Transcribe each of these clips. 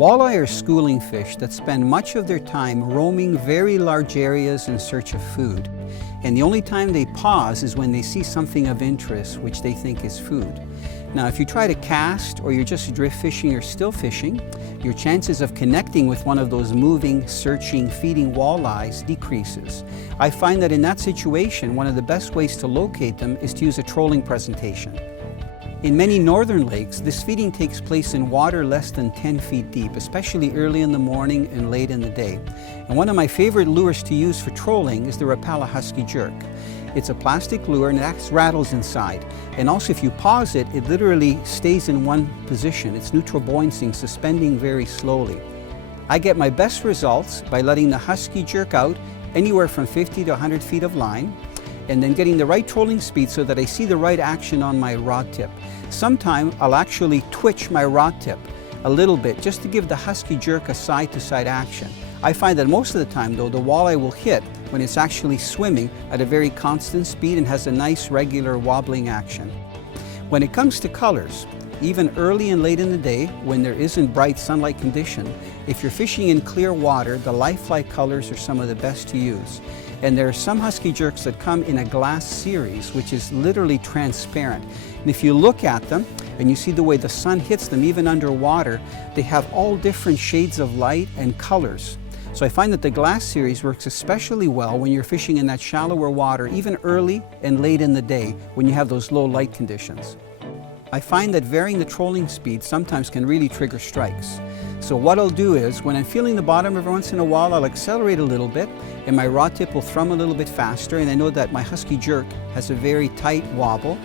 Walleye are schooling fish that spend much of their time roaming very large areas in search of food. And the only time they pause is when they see something of interest which they think is food. Now, if you try to cast or you're just drift fishing or still fishing, your chances of connecting with one of those moving, searching, feeding walleyes decreases. I find that in that situation, one of the best ways to locate them is to use a trolling presentation. In many northern lakes, this feeding takes place in water less than 10 feet deep, especially early in the morning and late in the day. And one of my favorite lures to use for trolling is the Rapala Husky Jerk. It's a plastic lure and it acts rattles inside. And also if you pause it, it literally stays in one position. It's neutral buoyancy, suspending very slowly. I get my best results by letting the Husky Jerk out anywhere from 50 to 100 feet of line, and then getting the right trolling speed so that I see the right action on my rod tip. Sometimes I'll actually twitch my rod tip a little bit just to give the Husky Jerk a side-to-side action. I find that most of the time though, the walleye will hit when it's actually swimming at a very constant speed and has a nice regular wobbling action. When it comes to colors, even early and late in the day when there isn't bright sunlight condition, if you're fishing in clear water, the lifelike colors are some of the best to use. And there are some Husky Jerks that come in a glass series, which is literally transparent. And if you look at them and you see the way the sun hits them, even underwater, they have all different shades of light and colors. So I find that the glass series works especially well when you're fishing in that shallower water, even early and late in the day when you have those low light conditions. I find that varying the trolling speed sometimes can really trigger strikes. So what I'll do is, when I'm feeling the bottom every once in a while, I'll accelerate a little bit and my rod tip will thrum a little bit faster, and I know that my Husky Jerk has a very tight wobble.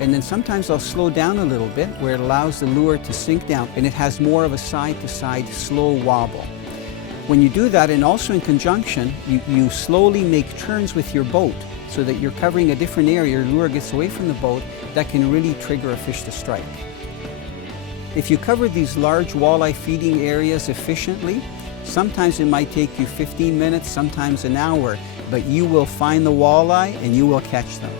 And then sometimes I'll slow down a little bit where it allows the lure to sink down and it has more of a side-to-side slow wobble. When you do that, and also in conjunction, you slowly make turns with your boat so that you're covering a different area, your lure gets away from the boat, that can really trigger a fish to strike. If you cover these large walleye feeding areas efficiently, sometimes it might take you 15 minutes, sometimes an hour, but you will find the walleye and you will catch them.